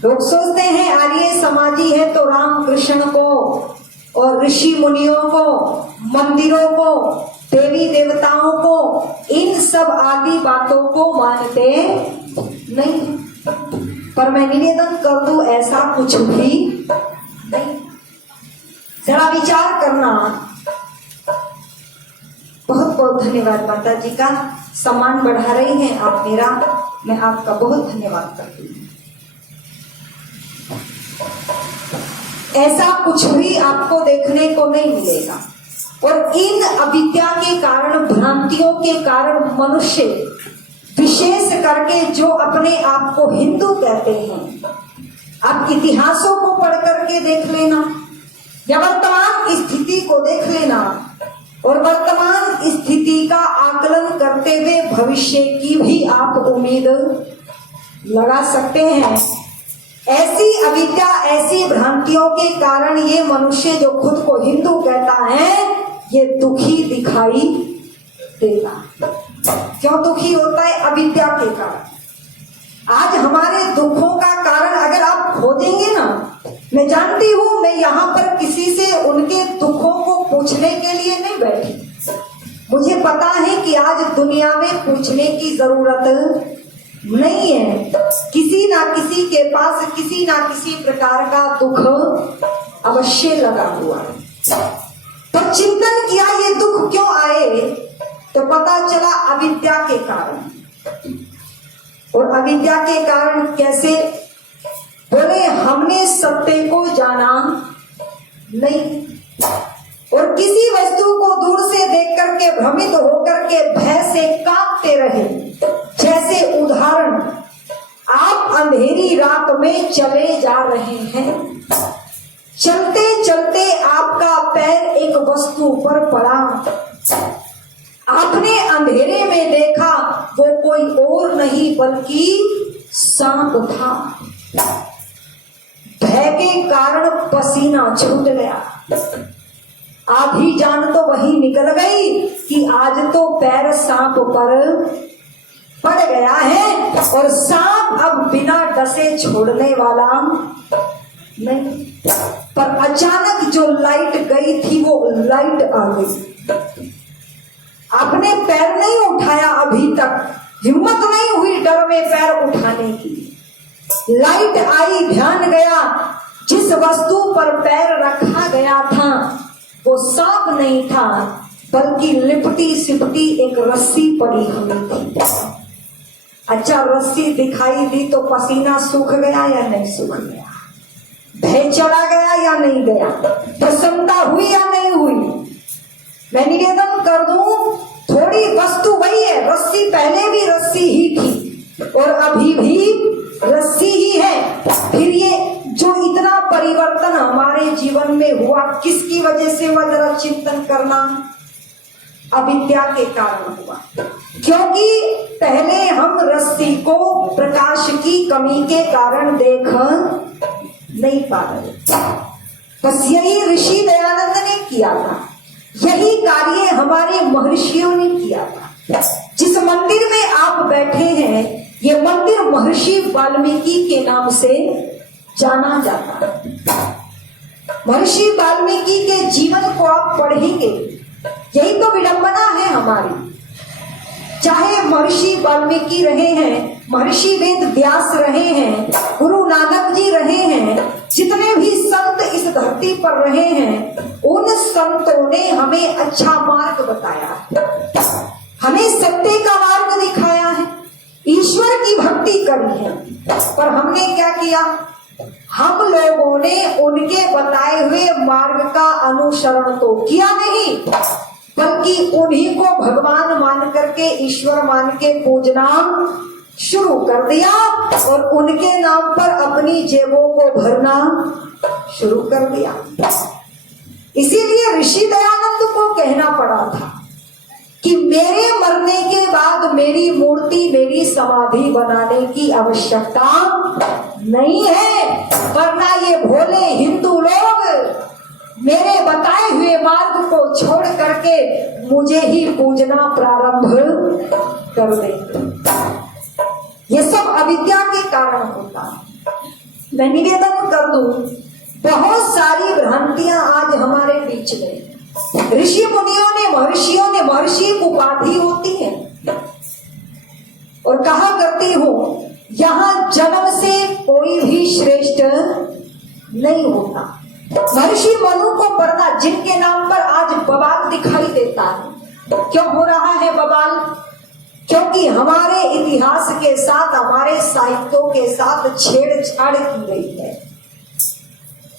लोग सोचते हैं आर्य समाजी है तो राम कृष्ण को और ऋषि मुनियों को, मंदिरों को, देवी देवताओं को, इन सब आदि बातों को मानते नहीं। पर मैं निवेदन कर दूं ऐसा कुछ भी नहीं। जरा विचार करना। बहुत बहुत धन्यवाद माता जी का सम्मान बढ़ा रही हैं आप मेरा, मैं आपका बहुत धन्यवाद करती हूँ। ऐसा कुछ भी आपको देखने को नहीं मिलेगा। और इन अविद्या के कारण, भ्रांतियों के कारण मनुष्य विशेष करके जो अपने आप को हिंदू कहते हैं, आप इतिहासों को पढ़ करके देख लेना या वर्तमान स्थिति को देख लेना और वर्तमान स्थिति का आकलन करते हुए भविष्य की भी आप उम्मीद लगा सकते हैं। ऐसी अविद्या, ऐसी भ्रांतियों के कारण ये मनुष्य जो खुद को हिंदू कहता है ये दुखी दिखाई देगा। क्यों दुखी होता है? अविद्या के कारण। आज हमारे दुखों का कारण अगर आप खोजेंगे ना, मैं जानती हूं, मैं यहाँ पर किसी से उनके दुखों को पूछने के लिए नहीं बैठी। मुझे पता है कि आज दुनिया में पूछने की जरूरत नहीं है। किसी ना किसी के पास किसी ना किसी प्रकार का दुख अवश्य लगा हुआ है। तो चिंतन किया ये दुख क्यों आए, तो पता चला अविद्या के कारण। और अविद्या के कारण कैसे? बोले हमने सत्य को जाना नहीं और किसी वस्तु को दूर से देख करके भ्रमित होकर के भय से कांपते रहे। जैसे उदाहरण, आप अंधेरी रात में चले जा रहे हैं, चलते चलते आपका पैर एक वस्तु पर पड़ा, आपने अंधेरे में देखा वो कोई और नहीं बल्कि सांप था। भय के कारण पसीना छूट गया, आधी जान तो वही निकल गई कि आज तो पैर सांप पर पड़ गया है और सांप अब बिना डसे छोड़ने वाला नहीं। पर अचानक जो लाइट गई थी वो लाइट आ गई। आपने पैर नहीं उठाया, अभी तक हिम्मत नहीं हुई डर में पैर उठाने की। लाइट आई, ध्यान गया, जिस वस्तु पर पैर रखा गया था वो सांप नहीं था बल्कि लिपटी सिपटी एक रस्सी पड़ी हुई थी। अच्छा, रस्सी दिखाई दी तो पसीना सूख गया या नहीं सूख गया? भय चला गया या नहीं गया? प्रसन्नता हुई या नहीं हुई? मैं निवेदन कर दूं, थोड़ी वस्तु वही है, रस्सी पहले भी रस्सी ही थी और अभी भी रस्सी ही है। फिर ये जो इतना परिवर्तन हमारे जीवन में हुआ किसकी वजह से हुआ? जरा चिंतन करना। अविद्या के कारण हुआ, क्योंकि पहले हम रस्सी को प्रकाश की कमी के कारण देख नहीं पा रहे। बस यही ऋषि दयानंद ने किया था, यही कार्य हमारे महर्षियों ने किया था। जिस मंदिर में आप बैठे हैं ये मंदिर महर्षि वाल्मीकि के नाम से जाना जाता है। महर्षि वाल्मीकि के जीवन को आप पढ़ेंगे, यही तो विडंबना है हमारी। चाहे महर्षि वाल्मीकि रहे हैं, महर्षि वेद व्यास रहे हैं, गुरु नानक जी रहे हैं, जितने भी संत इस धरती पर रहे हैं उन संतों ने हमें अच्छा मार्ग बताया, हमें सत्य का मार्ग दिखाया है, ईश्वर की भक्ति करी है। पर हमने क्या किया? हम लोगों ने उनके बताए हुए मार्ग का अनुसरण तो किया नहीं बल्कि उन्हीं को भगवान मान करके, ईश्वर मान के पूजना शुरू कर दिया और उनके नाम पर अपनी जेबों को भरना शुरू कर दिया। इसीलिए ऋषि दयानंद को कहना पड़ा था कि मेरे मरने के बाद मेरी मूर्ति, मेरी समाधि बनाने की आवश्यकता नहीं है, वरना ये भोले हिंदू लोग मेरे बताए हुए मार्ग को छोड़ करके मुझे ही पूजना प्रारंभ कर देंगे। ये सब अविद्या के कारण होता है। मैं निवेदन कर दूं, बहुत सारी भ्रांतियां आज हमारे बीच में। ऋषि मुनियों ने, महर्षियों ने, महर्षि उपाधि होती है और कहा करती हूं यहां जन्म से कोई भी श्रेष्ठ नहीं होता। महर्षि मनु को पढ़ना, जिनके नाम पर आज बवाल दिखाई देता है। क्यों हो रहा है बवाल? क्योंकि हमारे इतिहास के साथ, हमारे साहित्यों के साथ छेड़छाड़ की गई है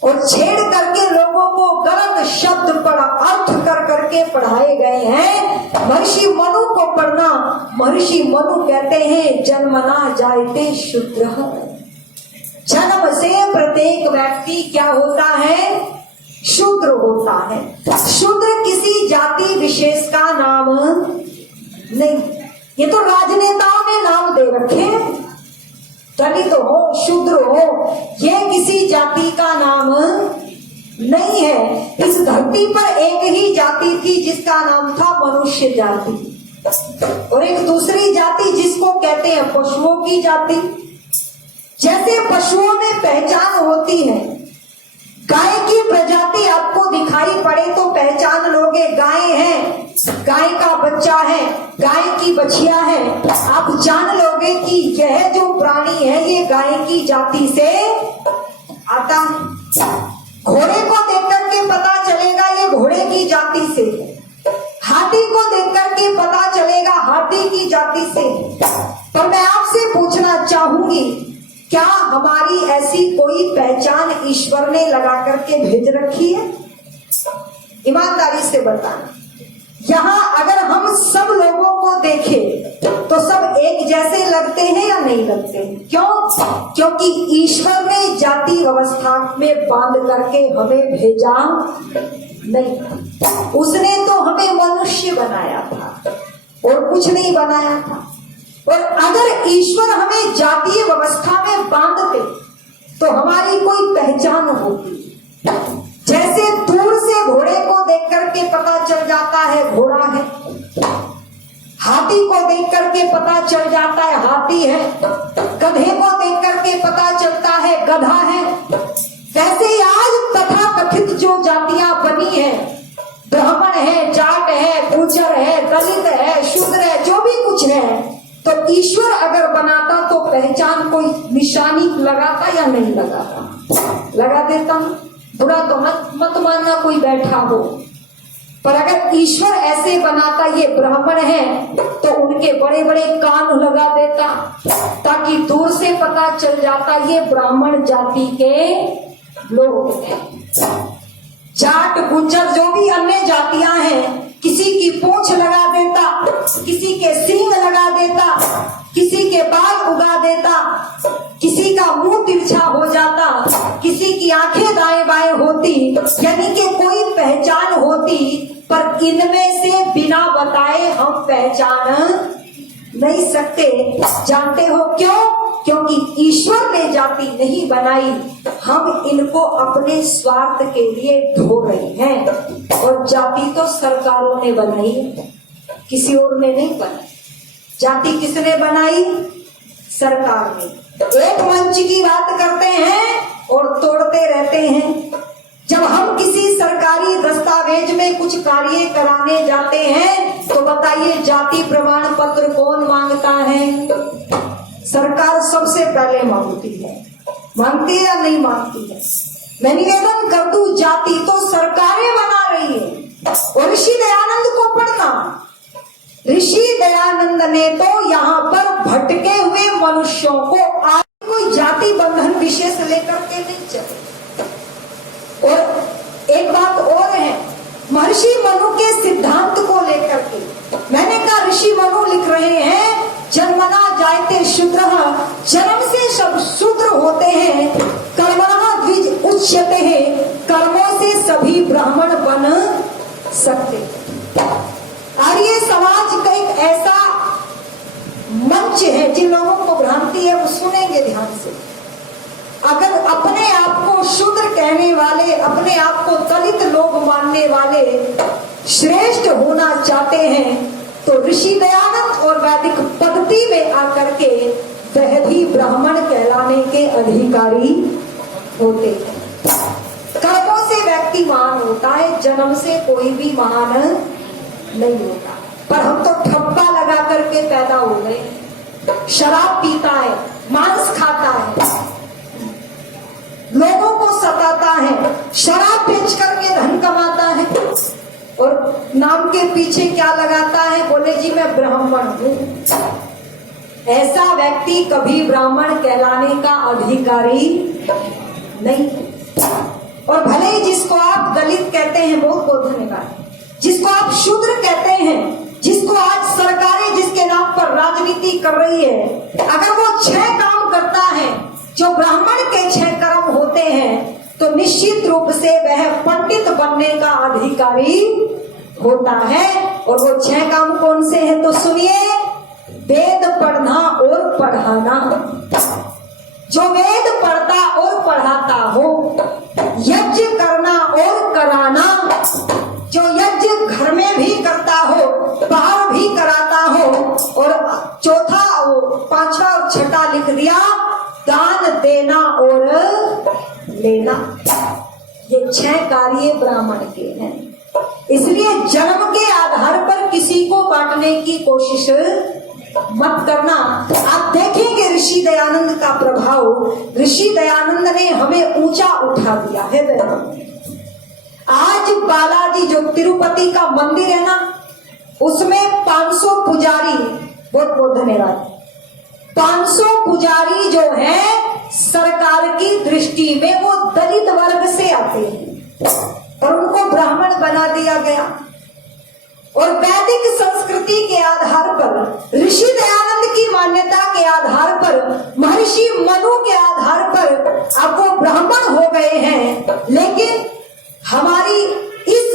और छेड़ करके लोगों को गलत शब्द पर अर्थ कर करके पढ़ाए गए हैं। महर्षि मनु को पढ़ना, महर्षि मनु कहते हैं जन्मना जायते शूद्रः, जन्म से प्रत्येक व्यक्ति क्या होता है? शूद्र होता है। शूद्र किसी जाति विशेष का नाम नहीं, ये तो राजनेताओं ने नाम दे रखे, दलित हो, शूद्र हो, ये किसी जाति का नाम नहीं है। इस धरती पर एक ही जाति थी जिसका नाम था मनुष्य जाति, और एक दूसरी जाति जिसको कहते हैं पशुओं की जाति। जैसे पशुओं में पहचान होती है, गाय की प्रजाति आपको दिखाई पड़े तो पहचान लोगे, गाय है, गाय का बच्चा है, गाय की बछिया है, आप जान लोगे कि यह जो प्राणी है ये गाय की जाति से आता है। घोड़े को देख करके पता चलेगा ये घोड़े की जाति से, हाथी को देख करके पता चलेगा हाथी की जाति से। पर मैं आपसे पूछना चाहूंगी, क्या हमारी ऐसी कोई पहचान ईश्वर ने लगा करके भेज रखी है? ईमानदारी से बताएं। यहाँ अगर हम सब लोगों को देखें तो सब एक जैसे लगते हैं या नहीं लगते हैं? क्यों? क्योंकि ईश्वर ने जाति व्यवस्था में बांध करके हमें भेजा नहीं। उसने तो हमें मनुष्य बनाया था और कुछ नहीं बनाया था। और अगर ईश्वर हमें जातीय व्यवस्था में बांधते तो हमारी कोई पहचान होती। जैसे दूर से घोड़े को देख करके पता चल जाता है घोड़ा है, हाथी को देख करके पता चल जाता है हाथी है, गधे को देख करके पता चलता है गधा है। वैसे ही आज तथाकथित जो जातियां बनी है, ब्राह्मण है, जाट है, गुर्जर है, दलित है, शूद्र है, जो भी कुछ है, तो ईश्वर अगर बनाता तो पहचान कोई निशानी लगाता या नहीं लगाता? लगा देता। बुरा तो मत मानना कोई बैठा हो, पर अगर ईश्वर ऐसे बनाता ये ब्राह्मण है तो उनके बड़े बड़े कान लगा देता ताकि दूर से पता चल जाता ये ब्राह्मण जाति के लोग हैं। जाट, गुज्जर, जो भी अन्य जातियां हैं, किसी की पूंछ लगा देता, किसी के सींग लगा देता, किसी के बाल उगा देता, किसी का मुंह तिरछा हो जाता, किसी की आंखें दाएं बाएं होती, यानी कि कोई पहचान होती। पर इनमें से बिना बताए हम पहचान नहीं सकते। जानते हो क्यों? क्योंकि ईश्वर ने जाति नहीं बनाई, हम इनको अपने स्वार्थ के लिए ढो रहे हैं। और जाति तो सरकारों ने बनाई है, किसी और ने नहीं बनाई। जाति किसने बनाई? सरकार ने। एक मंच की बात करते हैं और तोड़ते रहते हैं। जब हम किसी सरकारी दस्तावेज में कुछ कार्य कराने जाते हैं तो बताइए जाति प्रमाण पत्र कौन मांगता है? सरकार सबसे पहले मांगती है। मांगती है या नहीं मांगती है? मैं निवेदन कर दूं, जाति तो सरकारें बना रही है। और ऋषि दयानंद को पढ़ना, ऋषि दयानंद ने तो यहाँ पर भटके हुए मनुष्यों को आज कोई जाति बंधन विशेष लेकर के नहीं चले। और एक बात और है, महर्षि मनु के सिद्धांत को लेकर के मैंने कहा ऋषि मनु लिख रहे हैं जन्मना जायते शूद्रः, जन्म से सब शूद्र होते हैं। कर्मणः द्विज उच्यते हैं, कर्मों से सभी ब्राह्मण बन सकते। आर्य समाज का एक ऐसा मंच है, जिन लोगों को भ्रांति है वो सुनेंगे ध्यान से। अगर अपने आप को शूद्र कहने वाले, अपने आप को दलित लोग मानने वाले श्रेष्ठ होना चाहते हैं तो ऋषि दयानंद और वैदिक पद्धति में आकर के वह भी ब्राह्मण कहलाने के अधिकारी होते हैं। कर्मों से व्यक्ति महान होता है, जन्म से कोई भी महान नहीं होता। पर हम तो ठप्पा लगा करके पैदा हो गए, शराब पीता है, मांस खाता है, लोगों को सताता है, शराब बेच करके धन कमाता है और नाम के पीछे क्या लगाता है, बोले जी मैं ब्राह्मण हूं। ऐसा व्यक्ति कभी ब्राह्मण कहलाने का अधिकारी नहीं। और भले ही जिसको आप दलित कहते हैं, बहुत बहुत धन्यवाद, जिसको आप शूद्र कहते हैं, जिसको आज सरकारें जिसके नाम पर राजनीति कर रही है, अगर वो 6 काम करता है जो ब्राह्मण के 6 कर्म होते हैं, तो निश्चित रूप से वह पंडित बनने का अधिकारी होता है। और वो 6 काम कौन से हैं तो सुनिए। वेद पढ़ना और पढ़ाना, जो वेद पढ़ता और पढ़ाता हो, यज्ञ करना और कराना, जो यज्ञ घर में भी करता हो, बाहर भी कराता हो, और चौथा, 5वां और 6ठा लिख दिया, दान देना और लेना। ये 6 कार्य ब्राह्मण के हैं। इसलिए जन्म के आधार पर किसी को बांटने की कोशिश मत करना। आप देखेंगे ऋषि दयानंद का प्रभाव, ऋषि दयानंद ने हमें ऊंचा उठा दिया है। आज बालाजी जो तिरुपति का मंदिर है ना, उसमें 500 पुजारी, बहुत बहुत धन्यवाद, 500 पुजारी जो है सरकार की दृष्टि में वो दलित वर्ग से आते हैं और उनको ब्राह्मण बना दिया गया। और वैदिक संस्कृति के आधार पर, ऋषि दयानंद की मान्यता के आधार पर, महर्षि मनु के आधार पर अब वो ब्राह्मण हो गए हैं। लेकिन हमारी इस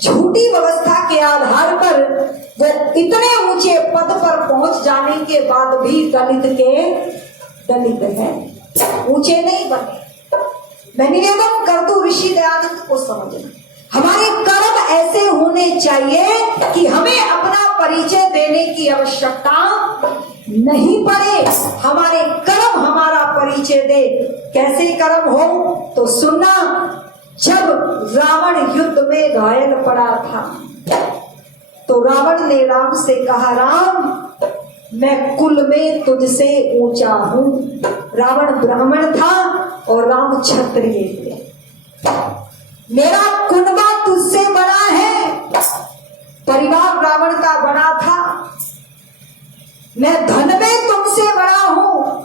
झूठी व्यवस्था के आधार पर वो इतने ऊंचे पद पर पहुंच जाने के बाद भी दलित हैं, ऊंचे नहीं बने। मैं निवेदन कर दूं ऋषि दयानंद को समझना, हमारे कर्म ऐसे होने चाहिए कि हमें अपना परिचय देने की आवश्यकता नहीं पड़े। हमारे कर्म हमारा परिचय दे। कैसे कर्म हो तो सुनना। जब रावण युद्ध में घायल पड़ा था तो रावण ने राम से कहा, राम मैं कुल में तुझसे ऊंचा हूं। रावण ब्राह्मण था और राम क्षत्रिय थे। मेरा कुनबा तुझसे बड़ा है, परिवार रावण का बड़ा था। मैं धन में तुमसे बड़ा हूं।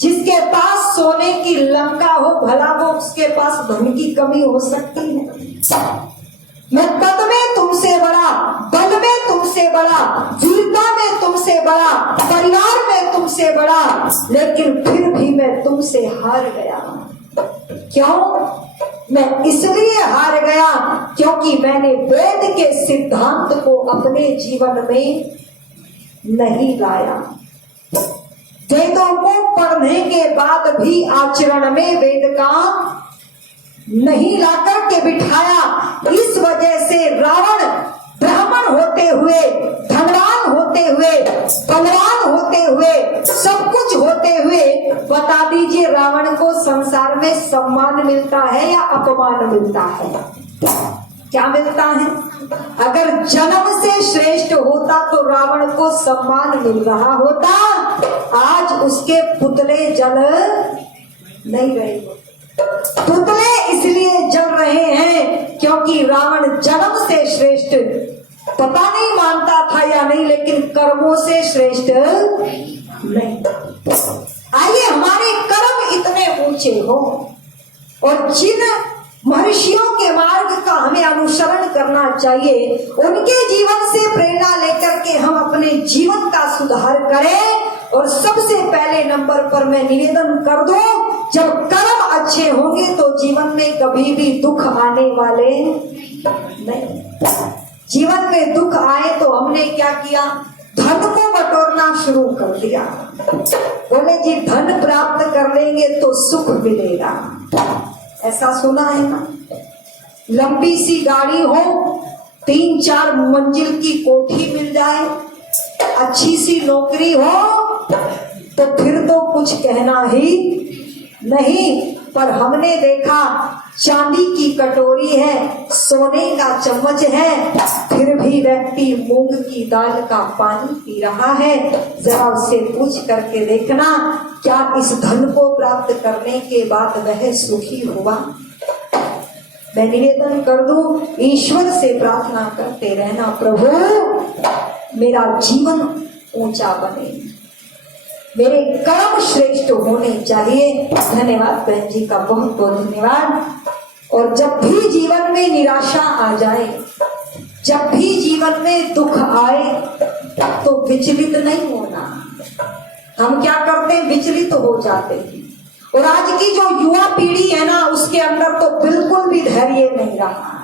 जिसके पास सोने की लंका हो, भला वो उसके पास धन की कमी हो सकती है। मैं पद में तुमसे बड़ा, बल में तुमसे बड़ा, वीरता में तुमसे बड़ा, परिवार में तुमसे बड़ा, लेकिन फिर भी मैं तुमसे हार गया। क्यों? मैं इसलिए हार गया क्योंकि मैंने वेद के सिद्धांत को अपने जीवन में नहीं लाया। वेदों को पढ़ने के बाद भी आचरण में वेद का नहीं लाकर के बिठाया। इस वजह से रावण ब्राह्मण होते हुए, धनवान होते हुए, बलवान होते हुए, सब कुछ होते हुए, बता दीजिए रावण को संसार में सम्मान मिलता है या अपमान मिलता है? क्या मिलता है? अगर जन्म से श्रेष्ठ होता तो रावण को सम्मान मिल रहा होता। आज उसके पुतले जल नहीं रहे। पुतले इसलिए जल रहे हैं क्योंकि रावण जन्म से श्रेष्ठ, पता नहीं मानता था या नहीं, लेकिन कर्मों से श्रेष्ठ नहीं। आइए हमारे कर्म इतने ऊंचे हो और जिन महर्षियों के मार्ग का हमें अनुसरण करना चाहिए, उनके जीवन से प्रेरणा लेकर के हम अपने जीवन का सुधार करें। और सबसे पहले नंबर पर मैं निवेदन कर दूं, जब कर्म अच्छे होंगे तो जीवन में कभी भी दुख आने वाले नहीं। जीवन में दुख आए तो हमने क्या किया? धन को बटोरना शुरू कर दिया। बोले जी धन प्राप्त कर लेंगे तो सुख मिलेगा, ऐसा सुना है ना? लंबी सी गाड़ी हो, 3-4 मंजिल की कोठी मिल जाए, अच्छी सी नौकरी हो, तो फिर तो कुछ कहना ही नहीं। पर हमने देखा चांदी की कटोरी है, सोने का चम्मच है, फिर भी व्यक्ति मूंग की दाल का पानी पी रहा है। जरा उससे पूछ करके देखना, क्या इस धन को प्राप्त करने के बाद वह सुखी हुआ? मैं निवेदन कर दूं, ईश्वर से प्रार्थना करते रहना, प्रभु मेरा जीवन ऊंचा बने, मेरे कर्म श्रेष्ठ होने चाहिए। धन्यवाद बहन जी का, बहुत बहुत धन्यवाद। और जब भी जीवन में निराशा आ जाए, जब भी जीवन में दुख आए, तो विचलित नहीं होना। हम क्या करते हैं, विचलित हो जाते हैं। और आज की जो युवा पीढ़ी है ना, उसके अंदर तो बिल्कुल भी धैर्य नहीं रहा।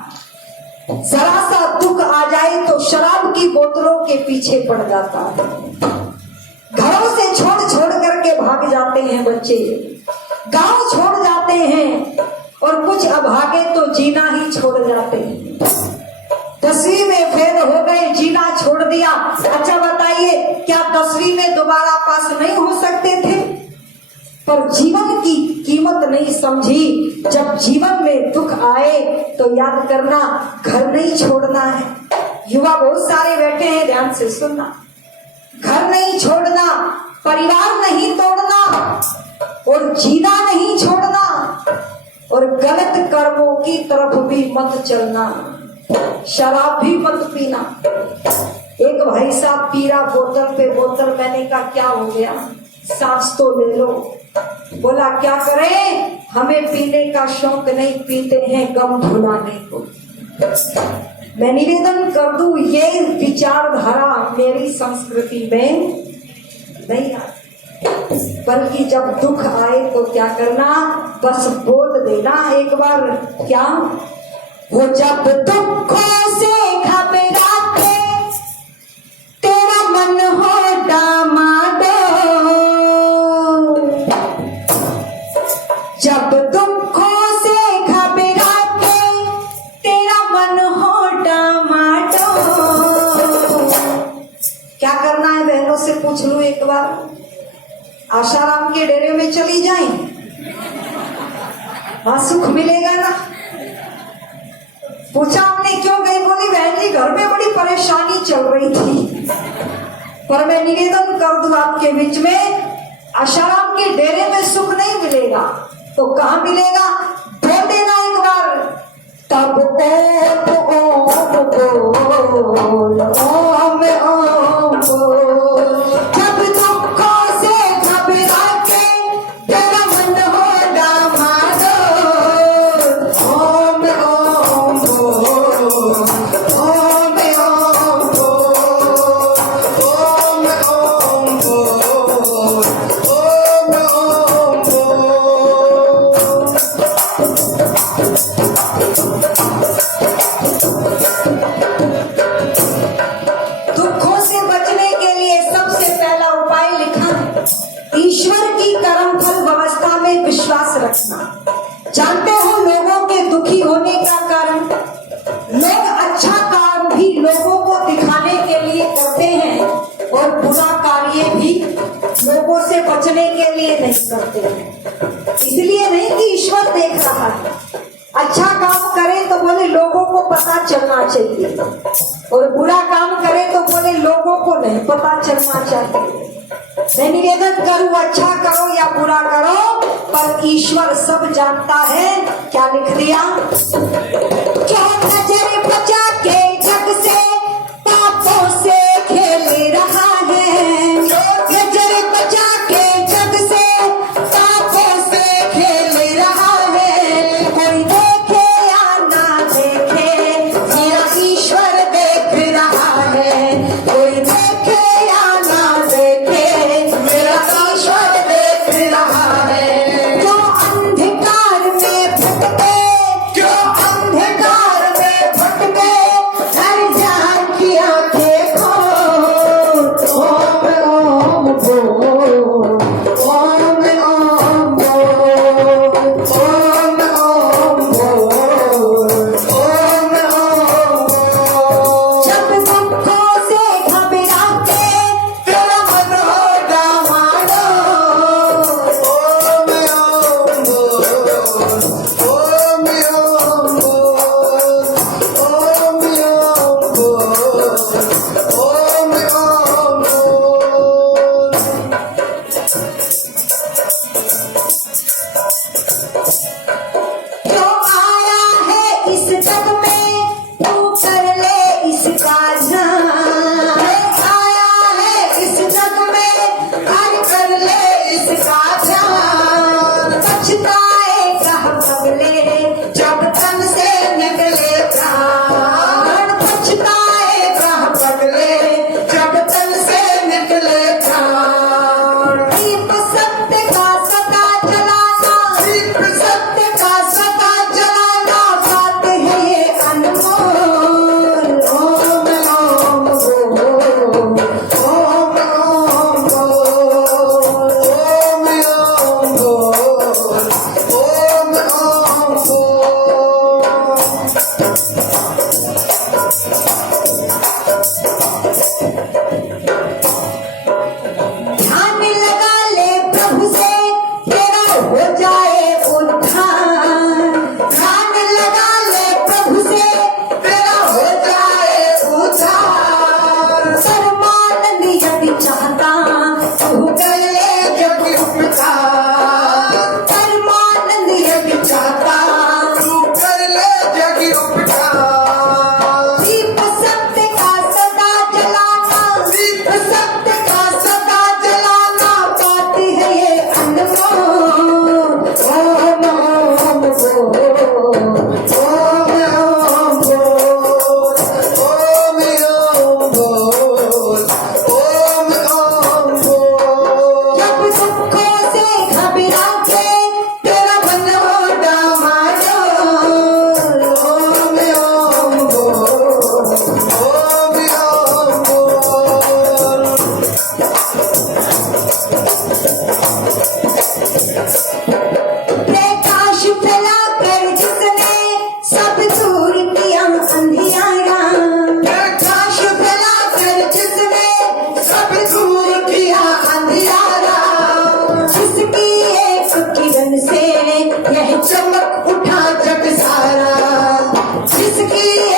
जरा सा दुख आ जाए तो शराब की बोतलों के पीछे पड़ जाता है, घरों से छोड़ छोड़ करके भाग जाते हैं बच्चे, गांव छोड़ जाते हैं, और कुछ अभागे तो जीना ही छोड़ जाते हैं। 10वीं में फेल हो गए, जीना छोड़ दिया। अच्छा बताइए, क्या 10वीं में दोबारा पास नहीं हो सकते थे? पर जीवन की कीमत नहीं समझी। जब जीवन में दुख आए तो याद करना, घर नहीं छोड़ना है। युवा बहुत सारे बैठे हैं, ध्यान से सुनना। घर नहीं छोड़ना, परिवार नहीं तोड़ना, और जीना नहीं छोड़ना, और गलत कर्मों की तरफ भी मत चलना, शराब भी मत पीना। एक भाई साहब पीरा बोतल पे बोतल, मैंने कहा क्या हो गया, सांस तो ले लो। बोला क्या करें, हमें पीने का शौक नहीं, पीते हैं गम भुलाने को। मैं निवेदन कर दूं, ये विचारधारा मेरी संस्कृति में नहीं आती, बल्कि जब दुख आए तो क्या करना, बस बोल देना एक बार, क्या वो जब दुखों से घबराते तेरा मन हो डामाडोल, जब दुखों से घबराते तेरा मन हो डामाडोल। क्या करना है बहनों से पूछ लूं एक बार, आशाराम के डेरे में चली जाएं, वहां सुख मिलेगा ना? पूछा हमने क्यों गई, बोली बहन जी घर में बड़ी परेशानी चल रही थी। पर मैं निवेदन कर दूं आपके बीच में, आशाराम के डेरे में सुख नहीं मिलेगा तो कहां मिलेगा? बोल देना एक बार, तब जानते हो लोगों के दुखी होने का कारण, लोग अच्छा काम भी लोगों को दिखाने के लिए करते हैं और बुरा कार्य भी लोगों से बचने के लिए नहीं करते हैं। इसलिए नहीं कि ईश्वर देख रहा है, अच्छा काम करे तो बोले लोगों को पता चलना चाहिए, और बुरा काम करे तो बोले लोगों को नहीं पता चलना चाहिए। मैं निवेदन करूं, अच्छा करो या बुरा करो, पर ईश्वर सब जानता है। क्या लिख दिया, क्या नजर बचा के जग से पापों से खेल रहा है, नजर बचा के जग से पापों से खेल रहा है। कोई देखे या ना देखे, मेरा ईश्वर देख रहा है। कोई देखे या ना देखे, मेरा ईश्वर देख रहा है। क्यों अंधकार में भटके, क्यों अंधकार में भटके यह चमक उठा जग सारा, जिसकी